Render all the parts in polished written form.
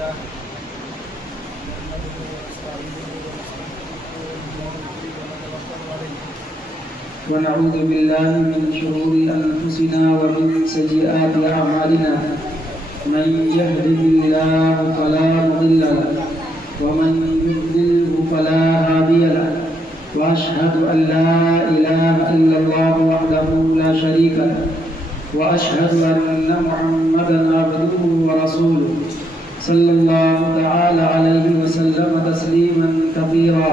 لله نحمده ونستعينه ونستغفره ونتوكل عليه ونعوذ بالله من شرور أنفسنا ومن سيئات أعمالنا من يهده الله فلا مضل له ومن يضلله فلا هادي له وأشهد أن لا إله إلا الله وحده لا شريك له وأشهد أن محمدا عبده ورسوله صلى الله تعالى عليه وسلم تسليما كثيرا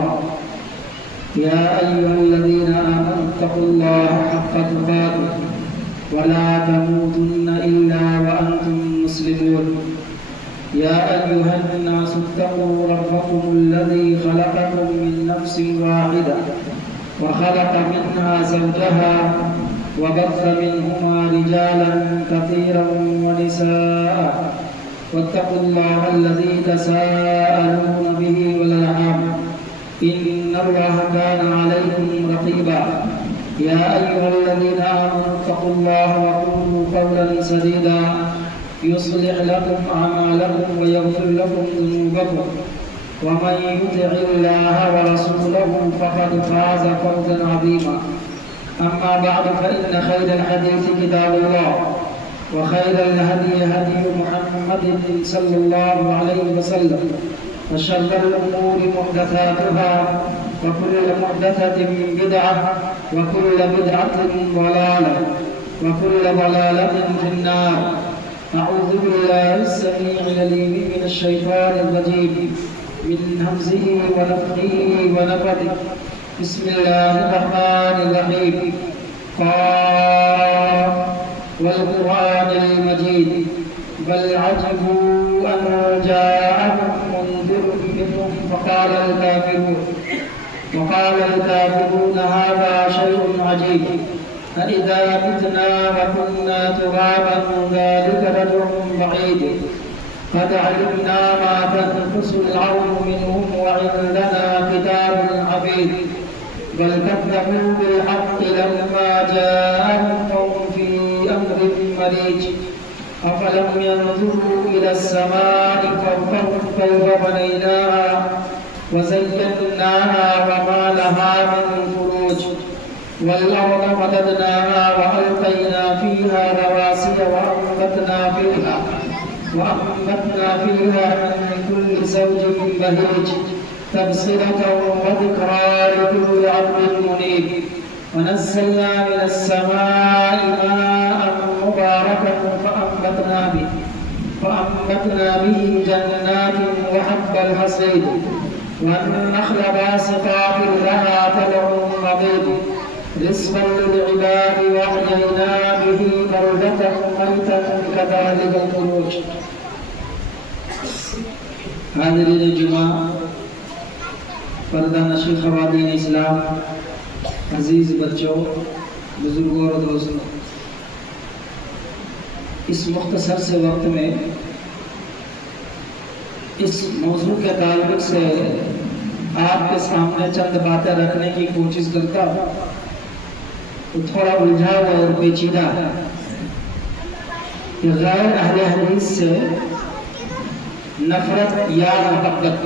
يا أيها الذين آمنوا اتقوا الله حق تقاته ولا تموتن إلا وأنتم مسلمون يا أيها الناس اتقوا ربكم الذي خلقكم من نفس واحدة وخلق منها زوجها وبث منهما رجالا كثيرا ونساء واتقوا الله الذي تساءلون به والأرحام إن الله كان عليكم رقيبا يا أيها الذين آمنوا اتقوا الله وقولوا قولا سديدا يصلح لكم أعمالكم ويغفر لكم ذنوبكم ومن يطع الله ورسوله فقد فاز فوزا عظيما أما بعد فإن خير الحديث كتاب الله وخير الهدي هدي محمد صلى الله عليه وسلم وشر الأمور محدثاتها وكل محدثة بدعة وكل بدعة ضلالة وكل ضلالة في النار أعوذ بالله السميع العليم من الشيطان الرجيم من همزه ونفخه ونفثه بسم الله الرحمن الرحيم قاف والقرآن المجيد بل عجبوا أن جاءهم منذر منهم وقال الكافرون هذا شيء عجيب أإذا متنا وكنا ترابا ذلك رجع بعيد قد علمنا ما تنقص الأرض منهم وعندنا كتاب حفيظ بل كذبوا بالحق لما جاءهم وهم في أمر مريج أفلم ينظروا إلى السماء فوقهم كيف بنيناها وزيناها وما لها من فروج والأرض مددناها وألقينا فيها رواسي وأنبتنا فيها من كل زوج بهيج تبصرة وذكرى لكل عبد منيب ونزلنا من السماء ماء مباركا فأنبتنا به جنات وحب الحصيد والنخل باسقات لها طلع نضيد رزقا للعباد وأحيينا به بلدة ميتا كذلك الخروج. حاضرین جمعہ، پردہ نشین خواتین اسلام، عزیز بچوں، بزرگوں اور دوستوں، اس مختصر سے وقت میں اس موضوع کے تعلق سے آپ کے سامنے چند باتیں رکھنے کی کوشش کرتا ہوں تو تھوڑا الجھا ہوا اور پیچیدہ ہے کہ غیر اہل حدیث سے نفرت یا محبت،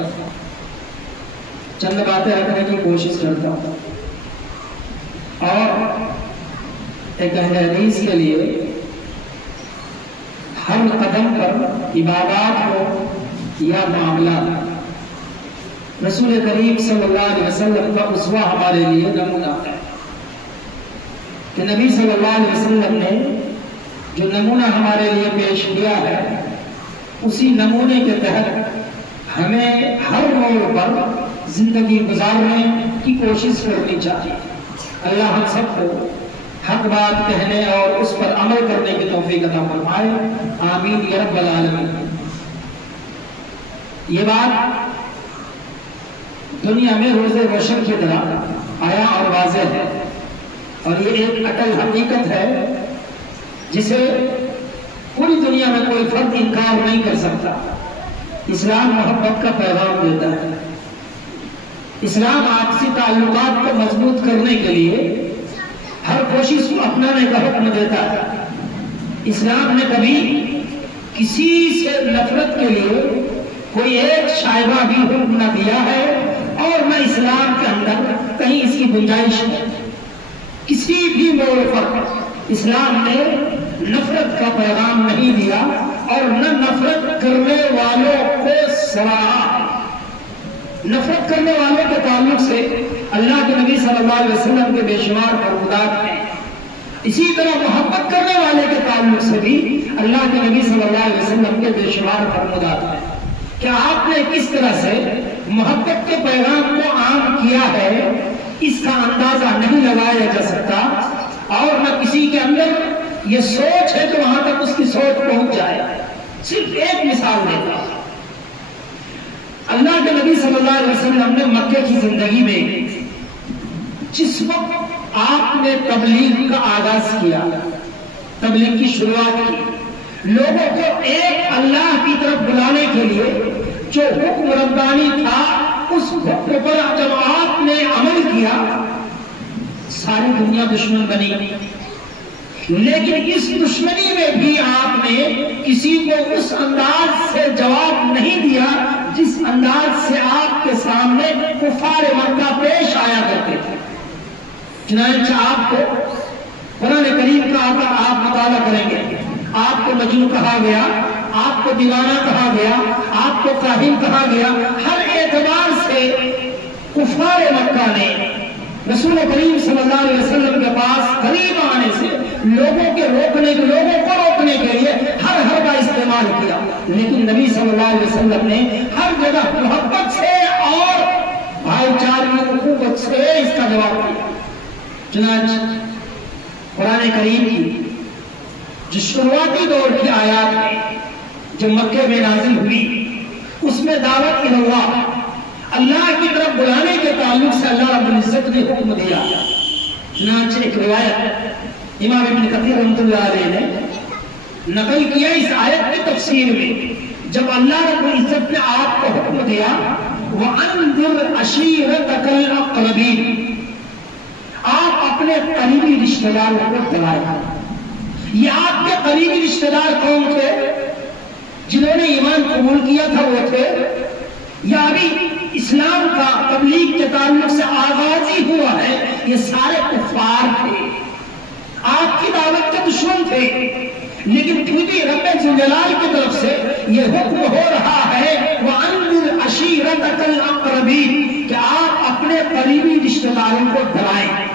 چند باتیں رکھنے کی کوشش کرتا ہوں اور ایک اہل حدیث کے لیے ہر قدم پر عبادات ہو یا معاملات، رسول کریم صلی اللہ علیہ وسلم کا اسوہ ہمارے لیے نمونہ ہے کہ نبی صلی اللہ علیہ وسلم نے جو نمونہ ہمارے لیے پیش کیا ہے اسی نمونے کے تحت ہمیں ہر موڑ پر زندگی گزارنے کی کوشش کرنی چاہیے۔ اللہ ہم سب کو حق بات کہنے اور اس پر عمل کرنے کی توفیق عطا فرمائے، آمین یا رب العالمین۔ یہ بات دنیا میں روز روشن کی طرح آیا اور واضح ہے اور یہ ایک اٹل حقیقت ہے جسے پوری دنیا میں کوئی فرد انکار نہیں کر سکتا۔ اسلام محبت کا پیغام دیتا ہے، اسلام آپسی تعلقات کو مضبوط کرنے کے لیے ہر کوشش کو اپنانے کا حکم دیتا ہے۔ اسلام نے کبھی کسی سے نفرت کے لیے کوئی ایک شائبہ بھی حکم نہ دیا ہے اور نہ اسلام کے اندر کہیں اس کی گنجائش ہے۔ کسی بھی موڑ پر اسلام نے نفرت کا پیغام نہیں دیا اور نہ نفرت کرنے والوں کو سراہا۔ نفرت کرنے والوں کے تعلق سے اللہ کے نبی صلی اللہ علیہ وسلم کے بے شمار فرمودات ہیں۔ اسی طرح محبت کرنے والے کے تعلق سے بھی اللہ کے نبی صلی اللہ علیہ وسلم کے بے شمار فرمودات ہیں۔ کیا آپ نے کس طرح سے محبت کے پیغام کو عام کیا ہے اس کا اندازہ نہیں لگایا جا سکتا، اور نہ کسی کے اندر یہ سوچ ہے کہ وہاں تک اس کی سوچ پہنچ جائے۔ صرف ایک مثال دیتا ہوں۔ اللہ کے نبی صلی اللہ علیہ وسلم نے مکے کی زندگی میں جس وقت آپ نے تبلیغ کا آغاز کیا، تبلیغ کی شروعات کی، لوگوں کو ایک اللہ کی طرف بلانے کے لیے جو حکم ربانی تھا اس حکم پر جب آپ نے عمل کیا، ساری دنیا دشمن بنی، لیکن اس دشمنی میں بھی آپ نے کسی کو اس انداز سے جواب نہیں دیا جس انداز سے آپ کے سامنے کفار مکہ پیش آیا کرتے تھے۔ چنانچہ آپ کو قرآن کریم کا اگر آپ مطالعہ کریں گے، آپ کو مجنون کہا گیا، آپ کو دیوانہ کہا گیا، آپ کو کاہن کہا گیا۔ ہر اعتبار سے کفار مکہ نے رسول کریم صلی اللہ علیہ وسلم کے پاس قریب آنے سے لوگوں کو روکنے کے لیے ہر حربہ استعمال کیا، لیکن نبی صلی اللہ علیہ وسلم نے ہر جگہ محبت سے اور بھائی چارگی اخوت سے اس کا جواب دیا۔ چنانچہ قرآن کریم کی جو شروعاتی دور کی آیات میں جو مکے میں نازل ہوئی، اس میں دعوت اللہ، اللہ کی طرف بلانے کے تعلق سے اللہ رب العزت نے حکم دیا۔ چنانچہ ایک روایت امام ابن کثیر رحمۃ اللہ علیہ نے نقل کیا اس آیت کی تفسیر میں، جب اللہ رب العزت نے آپ کو حکم دیا وَأَنذِرْ عَشِيرَتَكَ الْأَقْرَبِينَ، آپ اپنے قریبی رشتہ داروں کو ڈرائیں۔ یہ آپ کے قریبی رشتہ دار کون تھے؟ جنہوں نے ایمان قبول کیا تھا وہ تھے، یا ابھی اسلام کا تبلیغ کے تعلق سے آغاز ہی ہوا ہے، یہ سارے کفار تھے، آپ کی دعوت کے دشمن تھے، لیکن پھر بھی رب ذوالجلال کی طرف سے یہ حکم ہو رہا ہے وَأَنذِرْ عَشِيرَتَكَ الْأَقْرَبِينَ کہ آپ اپنے قریبی رشتہ داروں کو ڈرائیں۔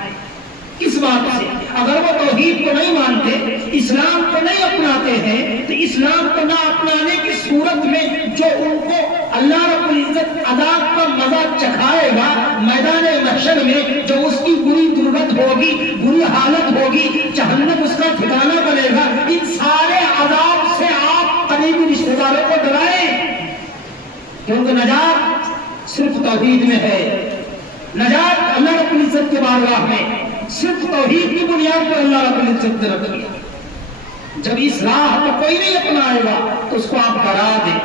کس بات سے؟ اگر وہ توحید کو نہیں مانتے، اسلام کو نہیں اپناتے ہیں، تو اسلام کو نہ اپنانے کی صورت میں جو ان کو اللہ رب العزت عذاب کا مزہ چکھائے گا میدان محشر میں، جو اس کی بری درگت ہوگی، بری حالت ہوگی، جہنم اس کا ٹھکانہ بنے گا، ان سارے عذاب سے آپ قریبی رشتہ داروں کو ڈرائیں، کیونکہ نجات صرف توحید میں ہے۔ نجات اللہ رب العزت کے بارگاہ میں صرف توحید کی بنیاد پر اللہ رب العزت نے رکھی ہے۔ جب اس راہ کو کوئی نہیں اپنائے گا تو اس کو آپ ڈرا دیں۔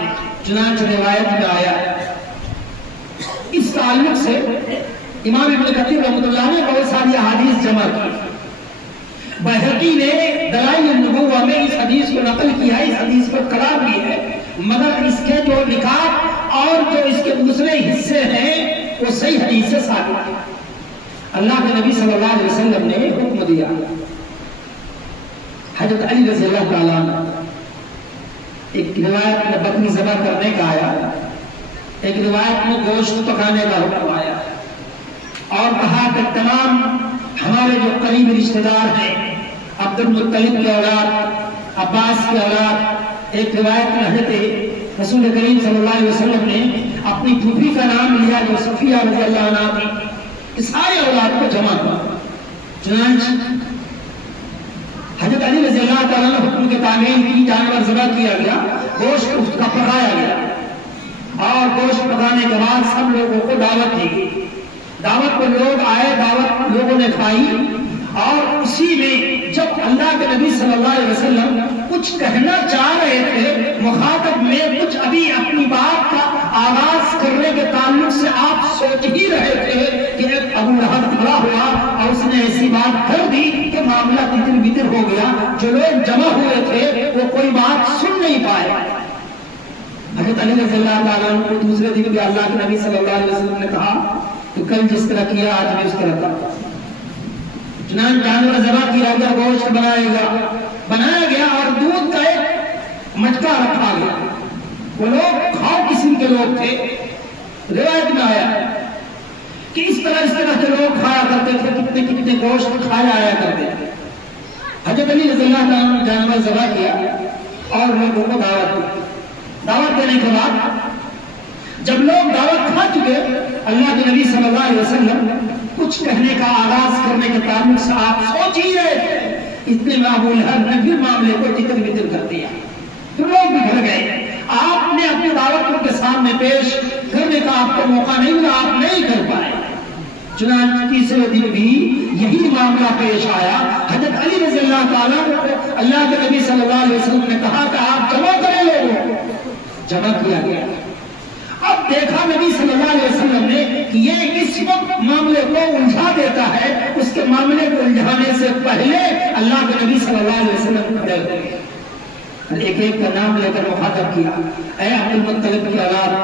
چنانچہ روایت میں آیا اس تعلق سے امام ابن کثیر رحمۃ اللہ نے بہت ساری احادیث جمع کی۔ بہقی نے دلائل النبوہ میں اس حدیث کو نقل کیا ہے، اس حدیث پر کلام بھی ہے، مگر اس کے جو نکات اور جو اس کے دوسرے حصے ہیں وہ صحیح حدیث سے ثابت ہے۔ اللہ کے نبی صلی اللہ علیہ وسلم نے حکم دیا، حضرت علی رضی اللہ تعالیٰ عنہ، ایک روایت میں بکری ذبح کرنے کا آیا، ایک روایت میں گوشت پکانے کا حکم آیا، اور کہا کہ تمام ہمارے جو قریبی رشتہ دار ہیں، عبد المطلب کے اولاد، عباس کے اولاد، ایک روایت میں حضرت رسول کریم صلی اللہ علیہ وسلم نے اپنی پھوپھی کا نام لیا جو صفیہ رضی اللہ عنہا تھی، اس سارے اولاد کو جمع کیا۔ چنانچہ حضرت علی رضی اللہ تعالیٰ نے حکم کے تعمیل کی، جانور ذبح کیا گیا، گوشت اس کا پکایا گیا، اور گوشت پکانے کے بعد سب لوگوں کو دعوت دی گئی۔ دعوت پر لوگ آئے، دعوت لوگوں نے کھائی، اور اسی میں جب اللہ کے نبی صلی اللہ علیہ وسلم کچھ کہنا چاہ رہے تھے، مخاطب میں کچھ ابھی اپنی بات کا آغاز کرنے کے تعلق سے آپ سوچ ہی رہے تھے کہ ایک ابو لہب کھڑا ہوا اور اس نے ایسی بات کر دی کہ معاملہ تتر بتر ہو گیا۔ جو لوگ جمع ہوئے تھے وہ کوئی بات سن نہیں پائے، حضرت علی رضی اللہ تعالیٰ عنہ کو دوسرے دن بھی اللہ کے نبی صلی اللہ علیہ وسلم نے کہا کہ کل جس طرح کیا آج بھی اس طرح کرو. چنانچہ جانور ذبح کیا گیا, گوشت بنایا گیا اور دودھ کا ایک مٹکا رکھا گیا. وہ لوگ کھاؤ قسم کے لوگ تھے. روایت میں آیا کہ اس طرح کے لوگ کھایا کرتے تھے, کتنے گوشت کھایا آیا کرتے تھے. حضرت علی رضی اللہ تعالیٰ نے جانور ذبح کیا اور لوگوں کو دعوت دی. دعوت دینے کے بعد جب لوگ دعوت کھا چکے, اللہ کے نبی صلی اللہ علیہ وسلم کچھ کہنے کا آغاز کرنے کے تعلق سے آپ سوچ ہی رہے تھے, اتنے میں ابو لہب نے پھر معاملے کو تکر بتر کر دیا. تو لوگ بگڑ گئے. آپ نے اپنی دعوت ان کے سامنے پیش کرنے کا آپ کو موقع نہیں ملا, آپ نہیں کر پائے. چنانچہ تیسرے دن بھی یہی معاملہ پیش آیا. حضرت علی رضی اللہ تعالیٰ کو اللہ کے نبی صلی اللہ علیہ وسلم نے کہا کہ آپ جمع کریں لوگوں کو. جمع کیا گیا. اب دیکھا نبی صلی اللہ علیہ وسلم نے کہ یہ اس وقت معاملے کو الجھا دیتا ہے, اس کے معاملے کو الجھانے سے پہلے اللہ کے نبی صلی اللہ علیہ وسلم کو ڈر گئے. ایک ایک کا نام لے کر مخاطب کیا, اے عبد المطلب کی اولاد,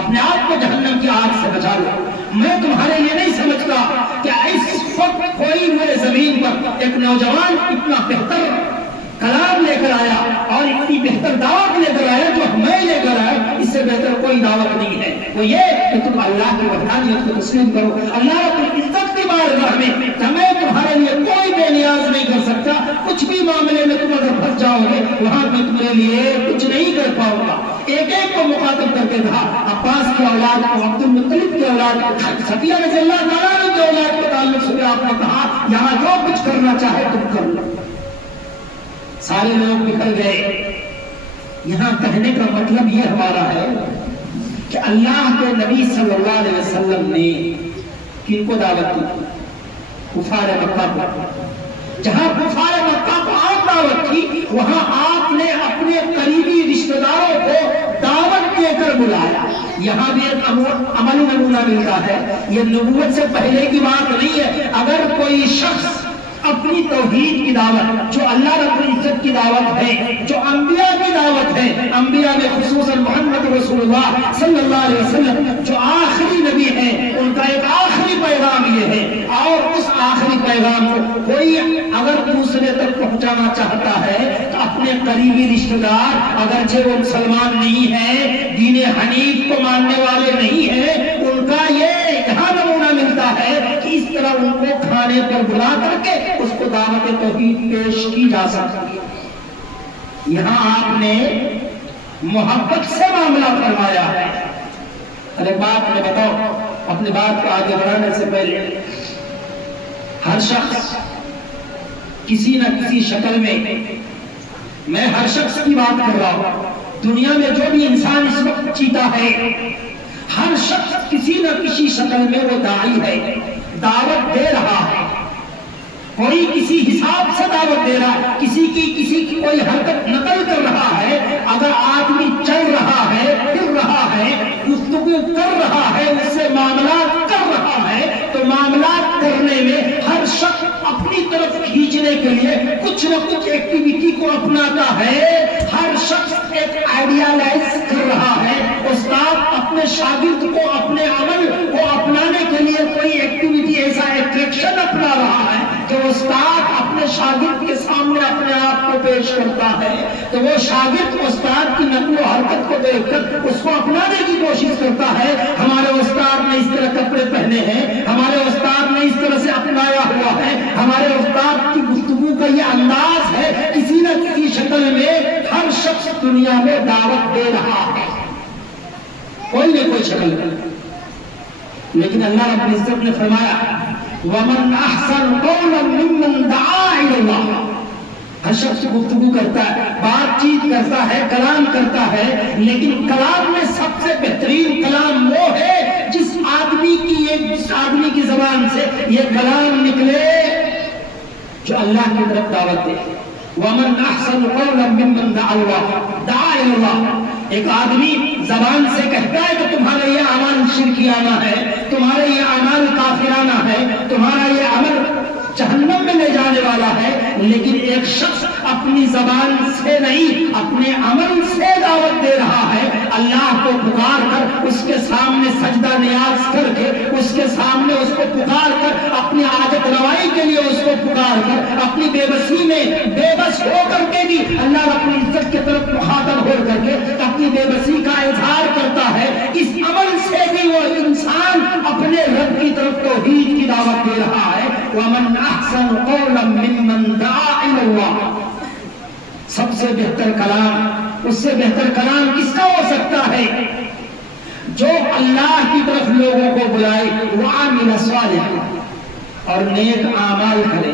اپنے آپ کو جہنم کی آگ سے بچا لو. میں تمہارے لیے نہیں سمجھتا کہ اس وقت کوئی میرے زمین پر ایک نوجوان اتنا بہتر کلام لے کر آیا اور اتنی بہتر دعوت لے کر آیا جو میں لے کر آیا, اس سے بہتر کوئی دعوت نہیں ہے. وہ یہ کہ تم اللہ کی وحدانیت کو تسلیم کرو. اللہ رب العزت کی بارگاہ میں میں تمہارے لیے کوئی بے نیاز نہیں کر سکتا. کچھ بھی معاملے میں تم اگر پھنس جاؤ گے وہاں میں تمہارے لیے کچھ نہیں کر پاؤں گا. ایک ایک کو مخاطب کر کے کہا, عباس کی اولاد کو, عبد المطلب کی اولاد کو, صفیہ رضی اللہ تعالیٰ عنہ کی اولاد کو تعلق سے آپ نے کہا یہاں جو کچھ کرنا چاہے تم کر لو. سارے لوگ بکھر گئے. یہاں کہنے کا مطلب یہ ہمارا ہے کہ اللہ کے نبی صلی اللہ علیہ وسلم نے کن کو دعوت دی؟ کفار مکہ کو. جہاں کفار مکہ کو آپ دعوت کی وہاں آپ نے اپنے قریبی رشتہ داروں کو دعوت دے کر بلایا. یہاں بھی ایک عملی نمونہ ملتا ہے. یہ نبوت سے پہلے کی بات نہیں ہے. اگر کوئی شخص اپنی توحید کی دعوت, جو اللہ رب العزت کی دعوت ہے, جو انبیاء کی دعوت ہے, انبیاء میں خصوصاً محمد رسول اللہ صلی اللہ علیہ وسلم جو آخری نبی ہے, ان کا ایک آخری پیغام یہ ہے, اور اس آخری پیغام کو کوئی اگر دوسرے تک پہنچانا چاہتا ہے تو اپنے قریبی رشتہ دار, اگرچہ وہ مسلمان نہیں ہے, دین حنیف کو ماننے والے نہیں ہیں, ان کا یہ یہاں نمونہ ملتا ہے کہ اس طرح ان کو کھانے پر بلا کر کے اس کو دعوت توحید پیش کی جا سکتی ہے. یہاں آپ نے محبت سے معاملہ فرمایا ہے. ارے بات میں بتاؤ, اپنی بات کو آگے بڑھانے سے پہلے ہر شخص کسی نہ کسی شکل میں ہر شخص کی بات کر رہا ہوں, دنیا میں جو بھی انسان اس وقت جیتا ہے ہر شخص کسی نہ کسی شکل میں وہ داعی ہے, دعوت دے رہا ہے. کوئی کسی حساب سے دعوت دے رہا ہے, کسی کی کوئی حرکت نقل کر رہا ہے. اگر آدمی چل رہا ہے, پھر رہا ہے, گفتگو کر رہا ہے, اس سے معاملات کر رہا ہے, تو معاملات کرنے میں ہر شخص اپنی طرف کھینچنے کے لیے کچھ نہ کچھ ایکٹیویٹی کو اپناتا ہے. ہر شخص ایک آئیڈیالائز کر رہا ہے. استاد اپنے شاگرد کو اپنے عمل کو اپنانے کے لیے کوئی ایکٹیویٹی, ایسا ایٹریکشن اپنا رہا ہے کہ استاد اپنے شاگرد کے سامنے اپنے آپ کو پیش کرتا ہے, تو وہ شاگرد استاد کی نقل و حرکت کو دیکھ کر اس کو اپنانے کی کوشش کرتا ہے. ہمارے استاد نے اس طرح کپڑے پہنے ہیں, ہمارے استاد نے اس طرح سے اپنایا ہوا ہے, ہمارے استاد کی گفتگو کا یہ انداز ہے. کسی نہ کسی شکل میں ہر شخص دنیا میں دعوت دے رہا ہے, کوئی نہ کوئی شکل میں. لیکن اللہ رب العزت نے فرمایا وَمَنْ أَحْسَنُ قَوْلًا مِّمَّنْ دَعَا إِلَى اللَّهِ. ہر شخص گفتگو کرتا ہے, بات چیت کرتا ہے, کلام کرتا ہے, لیکن کلام میں سب سے بہترین کلام وہ ہے جس آدمی کی زبان سے یہ کلام نکلے جو اللہ کی طرف دعوت دے. وَمَنْ أَحْسَنُ قَوْلًا مِّمَّنْ دَعَا إِلَى اللَّهِ. ایک آدمی زبان سے کہتا ہے کہ تمہارا یہ عمل شرکیانہ ہے, تمہارا یہ عمل کافرانہ ہے, تمہارا یہ عمل جہنم میں لے جانے والا ہے, لیکن ایک شخص اپنی زبان سے نہیں اپنے عمل سے دعوت دے رہا ہے، اللہ کو پکار کر، اس کے سامنے سجدہ نیاز کر کے، اس کے سامنے اس کو پکار کر، اپنی عادت روائی کے لیے اس کو پکار کر، اپنی بے بسی میں بے بس ہو کر کے بھی اللہ اپنی عزت کی طرف مخاطب ہو کر کے اپنی بے بسی کا اظہار کرتا ہے، اس عمل سے بھی وہ انسان اپنے رب کی طرف توحید کی دعوت دے رہا ہے۔ وَمَنْ أَحْسَنُ قَوْلًا مِّمَّنْ دَعَا إِلَى اللَّهِ، سب سے بہتر کلام، اس سے بہتر کلام کس کا ہو سکتا ہے جو اللہ کی طرف لوگوں کو بلائے، وَعَمِلَ صَالِحًا، اور نیک اعمال کرے،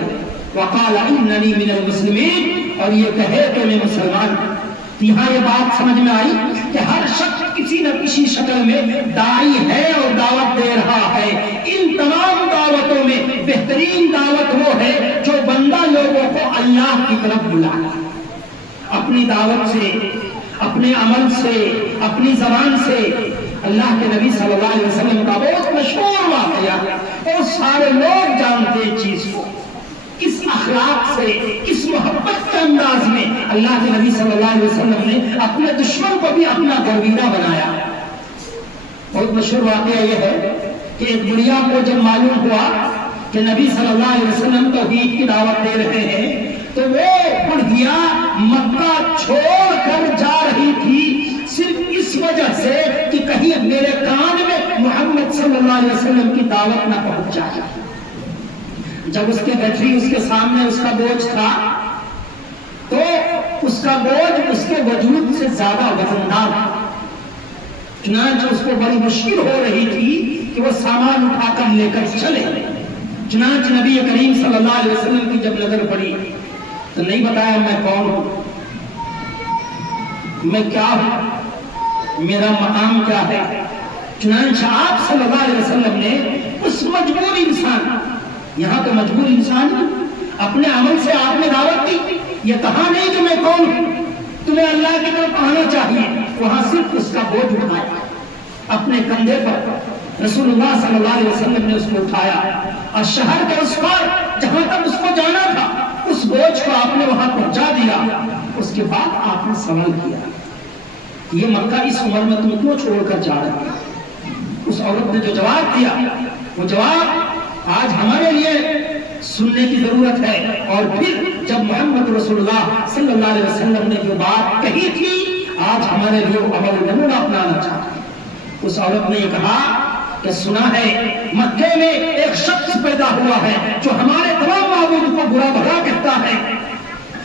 وَقَالَ إِنَّنِي مِنَ الْمُسْلِمِينَ، اور یہ کہے کہ میں مسلمان ہوں۔ یہاں یہ بات سمجھ میں آئی کہ ہر شخص کسی نہ کسی شکل میں داعی ہے اور دعوت دے رہا ہے۔ ان تمام دعوتوں میں بہترین دعوت وہ ہے جو بندہ لوگوں کو اللہ کی طرف بلانا، اپنی دعوت سے، اپنے عمل سے، اپنی زبان سے۔ اللہ کے نبی صلی اللہ علیہ وسلم کا بہت مشہور واقعہ اور سارے لوگ جانتے ہیں چیز کو، کس اخلاق سے، کس محبت کے انداز میں اللہ کے نبی صلی اللہ علیہ وسلم نے اپنے دشمن کو بھی اپنا گرویدہ بنایا۔ بہت مشہور واقعہ یہ ہے کہ ایک بڑھیا کو جب معلوم ہوا کہ نبی صلی اللہ علیہ وسلم توحید کی دعوت دے رہے ہیں تو وہ بڑھیا مکہ چھوڑ کر جا رہی تھی صرف اس وجہ سے کہ کہیں میرے کان میں محمد صلی اللہ علیہ وسلم کی دعوت نہ پہنچ جائے۔ جب اس کے بیٹری اس کے سامنے اس کا بوجھ تھا تو اس کا بوجھ اس کے وجود سے زیادہ وزندار تھا، چنانچہ اس کو بڑی مشکل ہو رہی تھی کہ وہ سامان اٹھا کر لے کر چلے۔ چنانچہ نبی کریم صلی اللہ علیہ وسلم کی جب نظر پڑی تو نہیں بتایا میں کون ہوں، میں کیا ہوں، میرا مقام کیا ہے۔ چنانچہ آپ صلی اللہ علیہ وسلم نے اس مجبور انسان، یہاں تو مجبور انسان اپنے عمل سے آپ نے دعوت دی، یہ کہا نہیں کہ میں کون ہوں، تمہیں اللہ کی طرف آنا چاہیے، وہاں صرف اس کا بوجھ اٹھایا اپنے کندھے پر۔ رسول اللہ صلی اللہ علیہ وسلم نے اس کو اٹھایا اور شہر کے اس پار جہاں تک اس کو جانا تھا اس بوجھ کو آپ نے وہاں پہنچا دیا۔ اس کے بعد آپ نے سوال کیا یہ مکہ اس عمر میں تم کیوں چھوڑ کر جا رہے ہو؟ اس عورت نے جو جواب دیا وہ جواب آج ہمارے لیے سننے کی ضرورت ہے۔ اور پھر جب محمد رسول اللہ صلی اللہ علیہ وسلم نے جو بات کہی تھی آج ہمارے لیے وہ عمل نمونہ اپنانا چاہتے ہیں۔ اس عورت نے یہ کہا کہ سنا ہے مکے میں ایک شخص پیدا ہوا ہے جو ہمارے تمام معبود کو برا بھلا کہتا ہے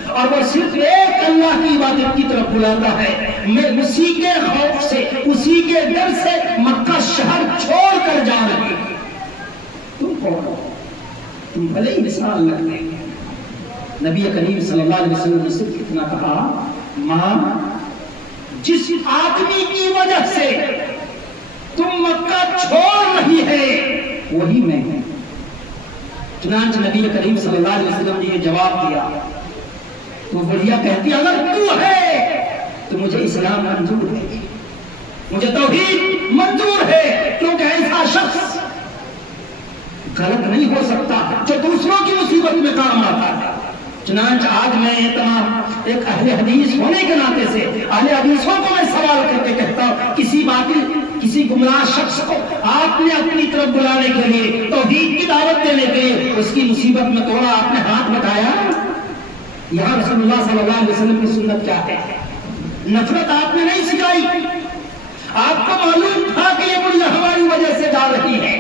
اور وہ صرف ایک اللہ کی عبادت کی طرف بلاتا ہے۔ میں اسی کے خوف سے، اسی کے ڈر سے مکہ شہر چھوڑ کر جا رہی ہوں۔ تم کون ہو؟ تم بھلے ہی مثال لگتے ہیں۔ نبی کریم صلی اللہ علیہ وسلم نے صرف اتنا کہا ماں جس آدمی کی وجہ سے تم مکہ چھوڑ رہی ہے وہی میں ہوں۔ چنانچہ نبی کریم صلی اللہ علیہ وسلم نے یہ جواب دیا تو بڑھیا کہتی اگر تو ہے تو مجھے اسلام منظور ہے، مجھے توحید منظور ہے، کیونکہ ایسا شخص غلط نہیں ہو سکتا جو دوسروں کی مصیبت میں کام آتا ہے۔ چنانچہ آج میں تمام ایک اہل حدیث ہونے کے ناطے سے اہل حدیثوں کو میں سوال کر کے کہتا ہوں کسی باطل کسی گمراہ شخص کو آپ نے اپنی طرف بلانے کے لیے توحید کی دعوت دینے کے لیے اس کی مصیبت میں توڑا آپ نے ہاتھ بٹایا؟ یہاں رسول اللہ صلی اللہ علیہ وسلم کی سنت کیا ہے؟ نفرت آپ نے نہیں سکھائی، آپ کو معلوم تھا کہ یہ بڑھیا ہماری وجہ سے جا رہی ہے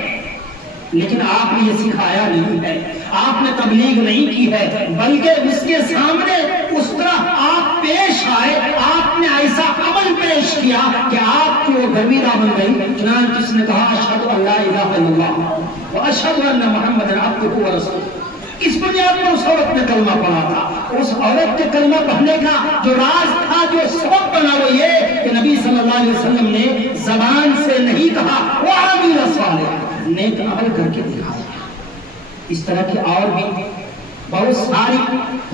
لیکن آپ نے یہ سکھایا نہیں ہے، آپ نے تبلیغ نہیں کی ہے، بلکہ اس کے سامنے اس طرح آپ پیش آئے، آپ نے ایسا عمل پیش کیا کہ آپ کی وہ گرویدہ بن گئی۔ چنانچہ جس نے کہا اشہد ان لا الہ الا اللہ واشہد ان محمد عبدہ ورسولہ، اس بنیاد پر اس عورت نے کلمہ پڑھا تھا۔ اس عورت کے کلمہ پڑھنے کا جو راز تھا، جو سبب بنا وہ یہ کہ نبی صلی اللہ علیہ وسلم نے زبان سے نہیں کہا وعمل صالحا، نیک عمل کر کے دکھایا۔ اس طرح کی اور بھی بہت ساری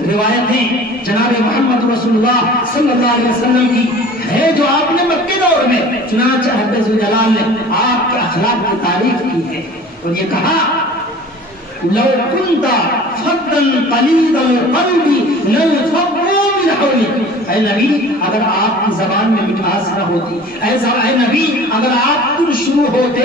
روایتیں جناب محمد رسول اللہ صلی اللہ علیہ وسلم کی ہے جو آپ نے مکے دور میں، چنانچہ حضرت ذوالجلال نے آپ کے اخلاق کی تعریف کی ہے اور یہ کہا لو كنت فظا غليظ القلب لانفضوا من حولك، اے نبی اگر آپ کی زبان میں مٹھاس نہ ہوتی، اے نبی اگر آپ شروع ہوتے،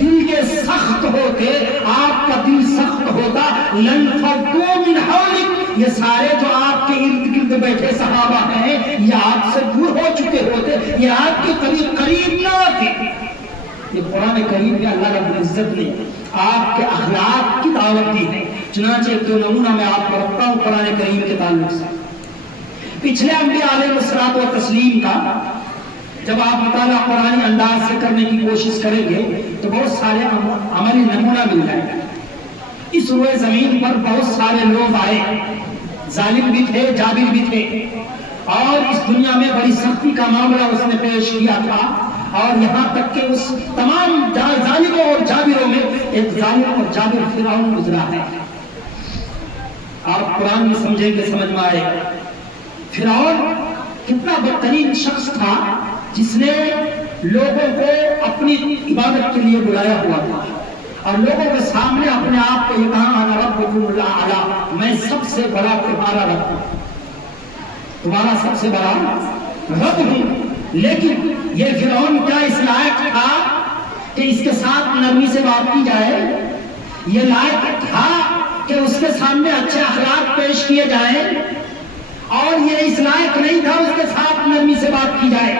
دل کے سخت ہوتے، آپ کا دل سخت ہوتا، لانفضوا من حولك، یہ سارے جو آپ کے ارد گرد بیٹھے صحابہ ہیں یہ آپ سے دور ہو چکے ہوتے، یہ آپ کے قریب نہ آتے۔ یہ قرآن کریم میں اللہ رب العزت نے آپ کے اخلاق کی دعوت دی ہے۔ چنانچہ ایک دو نمونہ میں آپ کو رکھتا ہوں قرآن کریم کے تعلق سے۔ پچھلے انبیاء علیہ الصلوۃ والتسلیم کا جب آپ مطالعہ قرآنی انداز سے کرنے کی کوشش کریں گے تو بہت سارے عملی نمونہ مل جائے گا۔ اس روئے زمین پر بہت سارے لوگ آئے، ظالم بھی تھے، جابر بھی تھے، اور اس دنیا میں بڑی سختی کا معاملہ اس نے پیش کیا تھا، اور یہاں تک کہ اس تمام ظالموں اور جابروں میں ایک ظالم اور جابر فرعون گزرا ہے۔ آپ قرآن میں سمجھیں گے، سمجھ میں آئے گا۔ فرعون کتنا بدترین شخص تھا جس نے لوگوں کو اپنی عبادت کے لیے بلایا ہوا تھا، اور لوگوں کے سامنے اپنے آپ کو یہ کہا انا ربکم الاعلی، میں سب سے بڑا تمہارا رب ہوں، تمہارا سب سے بڑا رب ہوں۔ لیکن یہ فرعون کیا اس لائق تھا کہ اس کے ساتھ نرمی سے بات کی جائے؟ یہ لائق تھا کہ اس کے سامنے اچھے اخلاق پیش کیے جائیں؟ اور یہ اس لائق نہیں تھا اس کے ساتھ نرمی سے بات کی جائے؟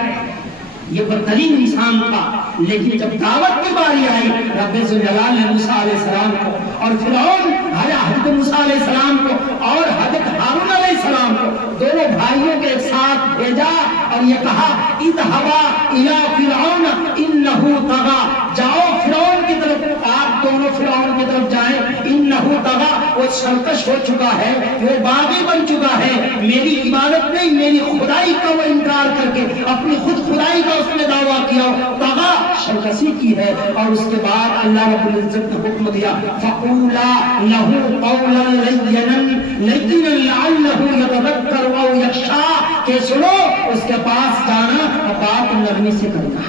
یہ بدترین انسان تھا۔ لیکن جب دعوت کی باری آئی رب ذوالجلال نے موسیٰ علیہ السلام کو اور فرعون حضرت موسیٰ علیہ السلام کو اور حضرت ہارون علیہ السلام کو دونوں بھائیوں کے ایک ساتھ بھیجا اور یہ کہا اذهبا الى فرعون انه طغى، جاؤ فرعون کی طرف، آپ دونوں فرعون کی طرف جائیں، انه طغى، وہ سرکش ہو چکا ہے، وہ باغی بن چکا ہے، میری عبادت نہیں میری خدائی کا وہ انکار کر کے اپنی خود خدائی کا اس نے دعویٰ کیا، طغى سرکشی کی ہے۔ اور اس کے بعد اللہ رب العزت نے حکم دیا فقولا له قولا لینا لعلہ یتذکر او یخشی، کہ سنو اس کے پاس جانا اور بات نرمی سے کرنا۔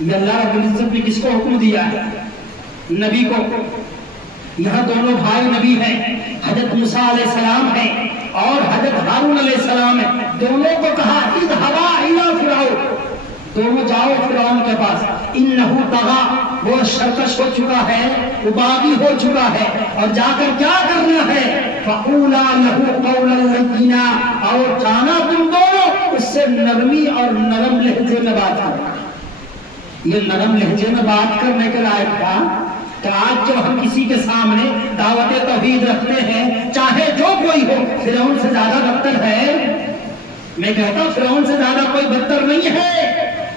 یہ اللہ رب العزت نے کس کو حکم دیا ہے؟ نبی کو۔ یہاں دونوں بھائی نبی ہیں، حضرت موسیٰ علیہ السلام ہیں اور حضرت ہارون علیہ السلام ہیں، دونوں کو کہا اذهبا الى فرعون، دونوں جاؤ فرعون کے پاس، انہو طغى، وہ سرکش ہو چکا ہے، وہ باغی ہو چکا ہے، اور جا کر کیا کرنا ہے؟ فقولا له قولا لینا، اور جانا تم دونوں اس سے نرمی اور نرم لہجے میں بات کرنا۔ یہ نرم لہجے میں بات کرنے کے لائق تھا کہ آج جو ہم کسی کے سامنے دعوت توحید رکھتے ہیں، چاہے جو کوئی ہو، فرعون سے زیادہ بدتر ہے؟ میں کہتا ہوں فرعون سے زیادہ کوئی بدتر نہیں ہے،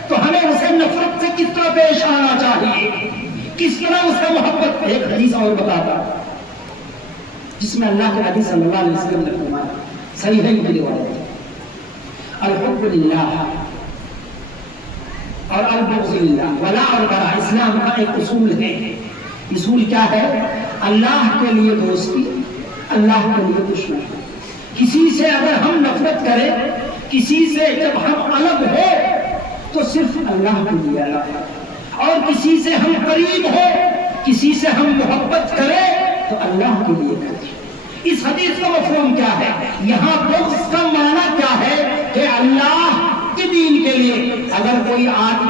تو ہمیں اسے نفرت سے کس طرح پیش آنا چاہیے، کس طرح اس سے محبت۔ ایک حدیث اور بتاتا جس میں اللہ کے نبی صلی اللہ علیہ وسلم نے فرمایا، صحیحین کی روایت، الحب للہ اور البغض للہ، ولا اور برا اسلام کا ایک اصول ہے۔ اصول کیا ہے؟ اللہ کے لیے دوستی، اللہ کے لیے دشمنی۔ کسی سے اگر ہم نفرت کریں، کسی سے جب ہم الگ ہو تو صرف اللہ کے لیے الگ ہے، اور کسی سے ہم قریب ہو، کسی سے ہم محبت کریں تو اللہ کے لیے کریں۔ اس حدیث کا مفہوم کیا ہے؟ یہاں بغض کا معنی کیا ہے کہ اللہ کے دین کے لیے اگر کوئی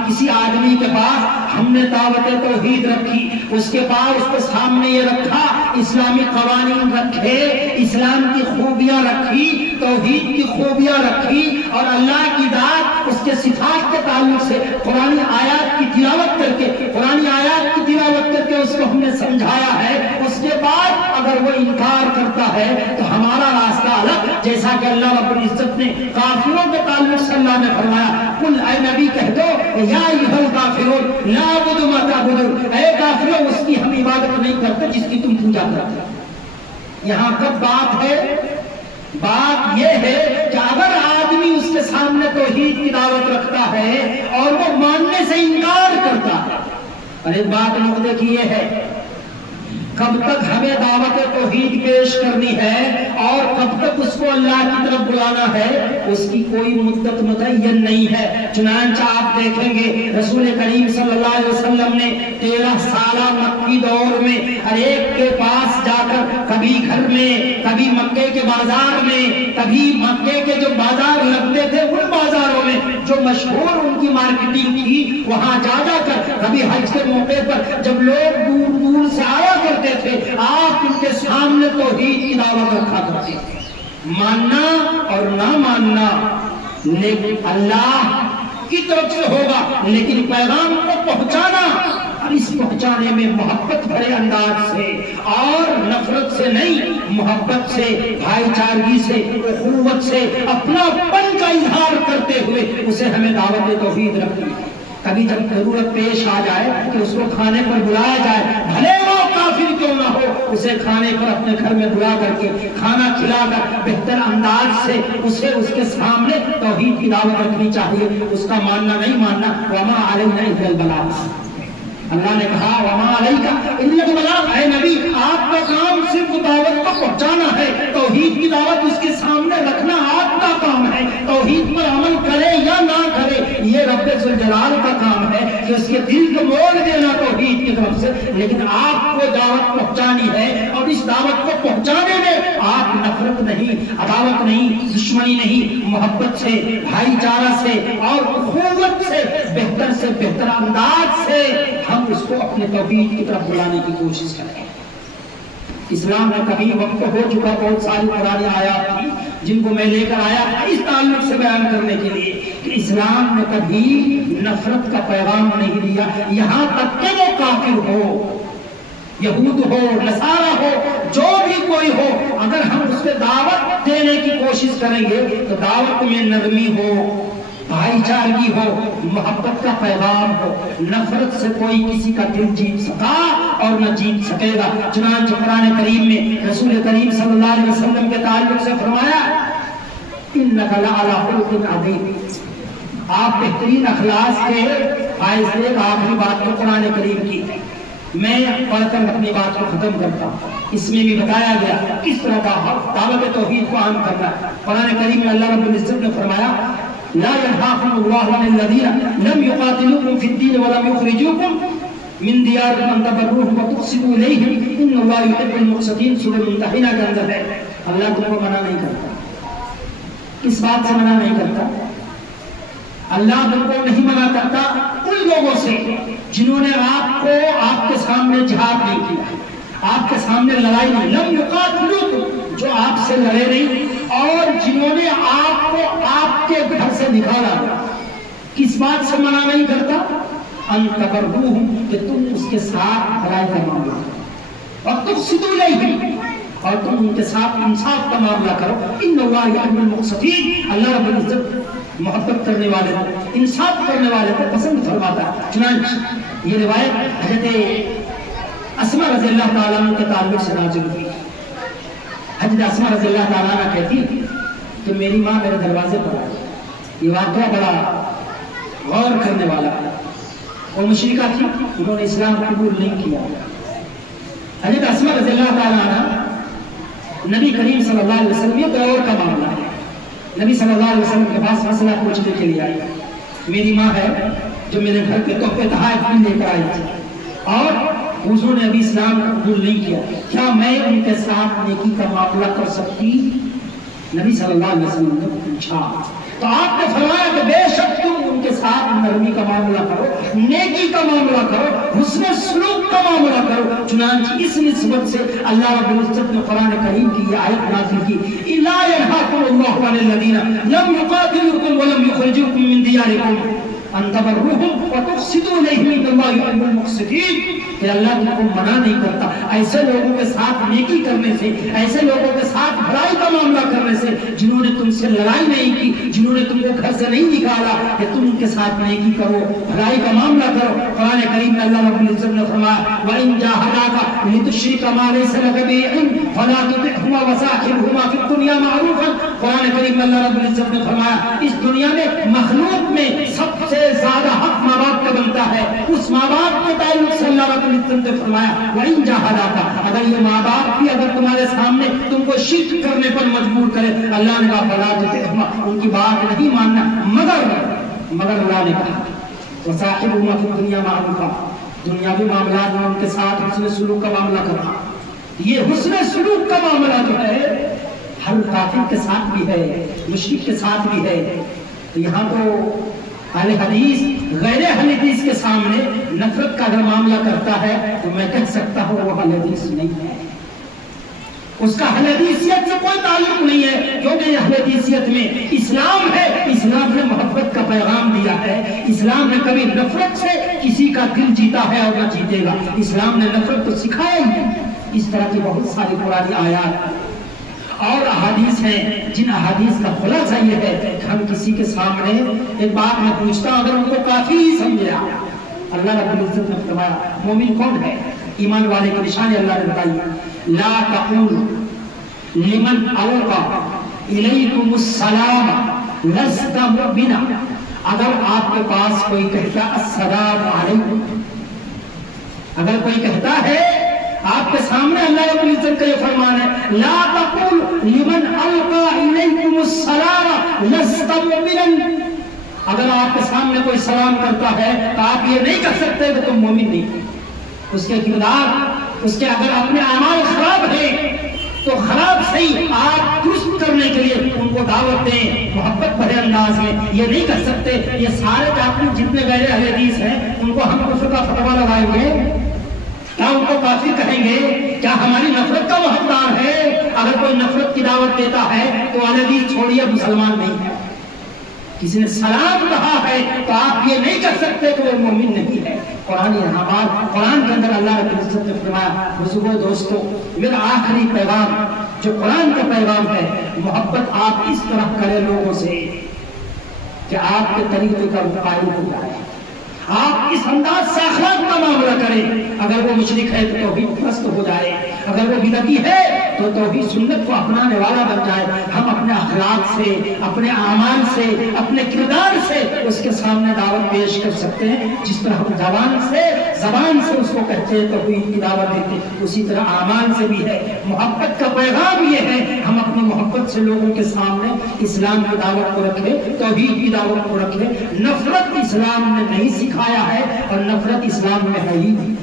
کسی آدمی کے پاس ہم نے دعوت توحید رکھی، اس کے پاس اس کے سامنے یہ رکھا، اسلامی قوانین رکھے، اسلام کی خوبیاں رکھی، توحید کی خوبیاں رکھی، اور اللہ کی ذات اس کے صفات کے تعلق سے قرآن آیات کی تلاوت کر کے اس کو ہم نے سمجھایا ہے، اس کے بعد اگر وہ انکار کرتا ہے تو ہمارا راستہ الگ، جیسا کہ اللہ رب العزت نے کافروں کے تعلق سے اللہ نے فرمایا، قل اے نبی کہہ دو یا ایھا الکافرون لا اعبد ما تعبدون، اے کافروں اس کی ہم عبادت نہیں کرتے جس کی تم پوجا کرتے۔ یہاں تک بات ہے، بات یہ ہے کہ اگر آدمی اس کے سامنے توحید کی دعوت رکھتا ہے اور وہ ماننے سے انکار کرتا ہے، اور ایک بات نقطے کی یہ ہے، کب تک ہمیں دعوت توحید پیش کرنی ہے اور کب تک اس کو اللہ کی طرف بلانا ہے اس کی کوئی مدت متعین نہیں ہے۔ چنانچہ آپ دیکھیں گے رسول کریم صلی اللہ علیہ وسلم نے 13 سالہ مکی دور میں ہر ایک کے پاس جا کر کبھی گھر میں، کبھی مکے کے بازار میں، کبھی مکے کے جو بازار لگتے تھے ان بازاروں میں جو مشہور ان کی مارکیٹنگ تھی وہاں جا جا کر، کبھی حج کے موقع پر جب لوگ دور دور سے آیا کرتے تھے آپ ان کے سامنے توحید کی دعوت رکھا کرتے تھے۔ ماننا اور نہ ماننا لیکن اللہ کی طرف سے ہوگا، لیکن پیغام کو پہنچانا اور اس پہنچانے میں محبت بھرے انداز سے اور نفرت سے نہیں، محبت سے، بھائی چارگی سے، اخوت سے، اپنا پن کا اظہار کرتے ہوئے اسے ہمیں دعوت توحید رکھنی ہے۔ کبھی جب ضرورت پیش آ جائے کہ اس کو کھانے پر بلایا جائے، بھلے وہ کافر کیوں نہ ہو، اسے کھانے پر اپنے گھر میں بلا کر کے کھانا کھلا کر بہتر انداز سے اسے اس کے سامنے توحید کی دعوت رکھنی چاہیے۔ اس کا ماننا نہیں ماننا، وما علینا الا البلاغ۔ اللہ نے کہا وما علیک الا البلاغ، اے نبی آپ کا کام صرف دعوت کو پہنچانا ہے، توحید کی دعوت اس کے سامنے رکھنا آپ کا کام ہے۔ توحید پر عمل کرے یا نہ کرے یہ رب ذوالجلال کا کام ہے کہ اس کے دل کو موڑ دینا توحید کی طرف سے، لیکن آپ کو دعوت پہنچانی ہے اور اس دعوت کو پہنچانے میں آپ نفرت نہیں، عداوت نہیں، دشمنی نہیں، محبت سے، بھائی چارہ سے اور اخوت سے بہتر انداز سے ہم اس کو اپنے توحید کی طرف بلانے کی کوشش کریں۔ اسلام میں کبھی وقت ہو چکا، بہت ساری پرانی آیات تھی جن کو میں لے کر آیا تھا اس تعلق سے بیان کرنے کے لیے کہ اسلام نے کبھی نفرت کا پیغام نہیں دیا، یہاں تک کہ وہ کافر ہو، یہود ہو، نصارہ ہو، جو بھی کوئی ہو، اگر ہم اس کو دعوت دینے کی کوشش کریں گے تو دعوت میں نرمی ہو، بھائی چارگی ہو، محبت کا پیغام ہو، نفرت سے کوئی کسی کا دل جیت سکا اور نہ جیت سکے گا۔ چنانچہ قرآن کریم میں رسول کریم صلی اللہ علیہ وسلم کے تعلق سے فرمایا انک لعلی خلق عظیم، آپ بہترین اخلاق کے فائز تھے۔ آخری بات تو قرآن کریم کی میں پڑھ کر اپنی بات کو ختم کرتا ہوں۔ اس میں بھی بتایا گیا کس طرح کا دعوت توحید کو عام کرنا ہے۔ قرآن کریم میں اللہ رب العزت نے فرمایا لا ينهاكم الله عن الذين لم يقاتلوكم في الدين ولم يخرجوكم من دياركم ان تبروهم وتقسطوا اليهم ان الله يحب المقسطين۔ سورہ ممتحنہ کے اندر ہے۔ اللہ تم کو منع نہیں کرتا، اس بات سے منع نہیں کرتا، اللہ تم کو نہیں منع کرتا ان لوگوں سے جنہوں نے آپ کو آپ کے سامنے جہاد نہیں کیا، آپ کے سامنے لڑائی نہیں، لم یقاتلوکم جو آپ سے لڑے نہیں، اور جنہوں نے آپ کو آپ کے گھر سے نکالا۔ کس بات سے منع نہیں کرتا؟ ان تبروہم کہ تم اس کے ساتھ بھلائی کا معاملہ کرو اور تقسطوا الیہم اور تم ان کے ساتھ انصاف کا معاملہ کرو۔ ان اللہ یحب المقسطین، اللہ رب العزت محبت کرنے والے کو، انصاف کرنے والے کو پسند فرماتا ہے۔ چنانچہ یہ روایت حضرت اسماء رضی اللہ تعالیٰ عنہ کے تعلق سے نازل ہوئی۔ حضرت اسماء رضی اللہ تعالیٰ عنہ کہتی کہ میری ماں میرے دروازے پر آئی۔ یہ واقعہ بڑا غور کرنے والا ہے۔ وہ مشرکہ تھی، انہوں نے اسلام قبول نہیں کیا۔ حضرت اسماء رضی اللہ تعالیٰ عنہ نبی کریم صلی اللہ علیہ وسلم، یہ دور کا معاملہ ہے، نبی صلی اللہ علیہ وسلم کے پاس مسئلہ پوچھنے کے لیے آئی۔ میری ماں ہے جو میرے گھر کے تحفے تحائف بھی لے کر آئی تھی اور حضور نے ابھی اسلام قبول نہیں کیا، کیا میں ان کے ساتھ نیکی کا معاملہ کر سکتی؟ نبی صلی اللہ علیہ وسلم نے پوچھا تو آپ نے فرمایا کہ بے شک تم ان کے ساتھ نرمی کا معاملہ کرو، نیکی کا معاملہ کرو، حسن سلوک کا معاملہ کرو۔ چنانچہ اس نسبت سے اللہ رب العزت نے قرآن کریم کی یہ آیت نازل کی لا ينهاكم الله عن الذين لم يقاتلوكم ولم يخرجوكم من دياركم ان تبروهم وتقسطوا اليهم ان الله يحب المقسطين۔ کہ اللہ تم کو منع نہیں کرتا ایسے لوگوں کے ساتھ نیکی کرنے سے، ایسے لوگوں کے ساتھ بھلائی کا معاملہ کرنے سے جنہوں نے تم سے لڑائی نہیں کی، جنہوں نے تم کو گھر سے نہیں نکالا، کہ تم ان کے ساتھ نیکی کرو، بھلائی کا معاملہ کرو۔ قرآن کریم میں اللہ رب العزت نے فرمایا وَإِن جَاهَدَاكَ لِتُشْرِكَ مَا لَيْسَ لَكَ بِهِ عِلْمٌ فَلَا تُطِعْهُمَا وَصَاحِبْهُمَا فِي الدُّنْيَا مَعْرُوفًا۔ قرآن کریم میں اللہ رب العزت نے فرمایا اس دنیا میں مخلوق میں سب سے زیادہ حق ماں باپ کا بنتا کرتا ہے اس ماں باپ کے تعلق سے اللہ رب العزت نے فرمایا وَإِن جَاهَدَاكَ، اگر یہ ماں باپ بھی اگر تمہارے سامنے تم کو شرک کرنے پر مجبور کرے، اللہ نے کہا فَلَا تُطِعْهُمَا، ان کی بات نہیں ماننا، مگر اللہ نے کہا وَصَاحِبْهُمَا فِي الدُّنْيَا مَعْرُوفًا، دنیاوی معاملات میں ان کے ساتھ حسن سلوک کا معاملہ کرنا. یہ حسن سلوک کا معاملہ جو ہے ہر کافر کے ساتھ بھی ہے، مشرک کے ساتھ بھی ہے. تو یہاں تو اہل حدیث غیر اہل حدیث کے سامنے نفرت کا اگر معاملہ کرتا ہے تو میں کہہ سکتا ہوں وہ اہل حدیث نہیں ہے، اس کا اہل حدیثیت سے کوئی تعلق نہیں ہے. کیونکہ اہل حدیثیت میں اسلام ہے، اسلام نے محبت کا پیغام دیا ہے، اسلام نے کبھی نفرت سے کسی کا دل جیتا ہے اور نہ جیتے گا، اسلام نے نفرت تو سکھایا ہی. اس طرح کی بہت ساری قرآنی آیات اور احادیث ہیں جن احادیث کا خلاصہ یہ ہے کہ ہم کسی کے سامنے ایک بات میں پوچھتا ہوں اگر ان کو کافی سمجھا. اللہ رب العزت نے فرمایا مومن کون ہے؟ ایمان والے کی نشانی اللہ نے بتائی لا تقول لمن القى الیکم السلام لست مؤمنا، اگر آپ کے پاس کوئی کہتا السلام علیکم، اگر کوئی کہتا ہے آپ کے سامنے اللہ رب العزت کا یہ فرمان ہے لا تقول لمن القى الیکم السلام لست مؤمنا، اگر آپ کے سامنے کوئی سلام کرتا ہے تو آپ یہ نہیں کہہ سکتے کہ تم مومن نہیں. اس کے کردار، اس کے اگر اپنے اعمال خراب ہیں تو خراب صحیح آپ درست کرنے کے لیے ان کو دعوت دیں محبت بھرے انداز میں. یہ نہیں کہہ سکتے یہ سارے کافر جتنے غیر اہل حدیث ہیں ان کو ہم کفر کا فتویٰ لگائیں گے، کیا ان کو کافر کہیں گے؟ کیا ہماری نفرت کا وہ حقدار ہے؟ اگر کوئی نفرت کی دعوت دیتا ہے تو اہل حدیث چھوڑیے مسلمان نہیں ہے. کسی نے سلام کہا ہے تو آپ یہ نہیں کہہ سکتے کہ وہ مومن نہیں ہے. قرآن کے اندر اللہ رب العزت نے فرمایا بزرگوں دوستوں میرا آخری پیغام جو قرآن کا پیغام ہے محبت آپ اس طرح کریں لوگوں سے کہ آپ کے طریقے کا قائل ہو جائے، آپ اس انداز سے اخلاق کا معاملہ کریں. اگر وہ مشرک ہے تو توحید پرست ہو جائے، اگر وہ بدعتی ہے تو توحید سنت کو اپنانے والا بن جائے. ہم اپنے اخلاق سے، اپنے اعمال سے، اپنے کردار سے اس کے سامنے دعوت پیش کر سکتے ہیں. جس طرح ہم زبان سے اس کو کہتے ہیں توحید کی دعوت دیتے ہیں، اسی طرح اعمال سے بھی ہے. محبت کا پیغام یہ ہے ہم اپنی محبت سے لوگوں کے سامنے اسلام کی دعوت کو رکھیں، توحید کی دعوت کو رکھیں. نفرت اسلام نے نہیں سکھایا ہے اور نفرت اسلام میں ہے ہی نہیں.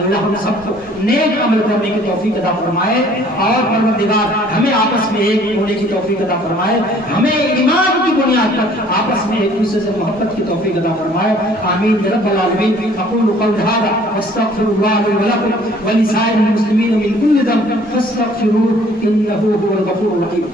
اللہ ہم سب کو نیک عمل کرنے کی توفیق عطا فرمائے اور پروردگار ہمیں آپس میں ایک ہونے کی توفیق عطا فرمائے، ہمیں ایمان کی بنیاد پر آپس میں ایک دوسرے سے محبت کی توفیق عطا فرمائے. آمین یا رب العالمین. اقول قولی ھذا واستغفر الله لي ولكم ولسائر المسلمين من كل ذنب فاستغفروه انه هو الغفور الرحيم.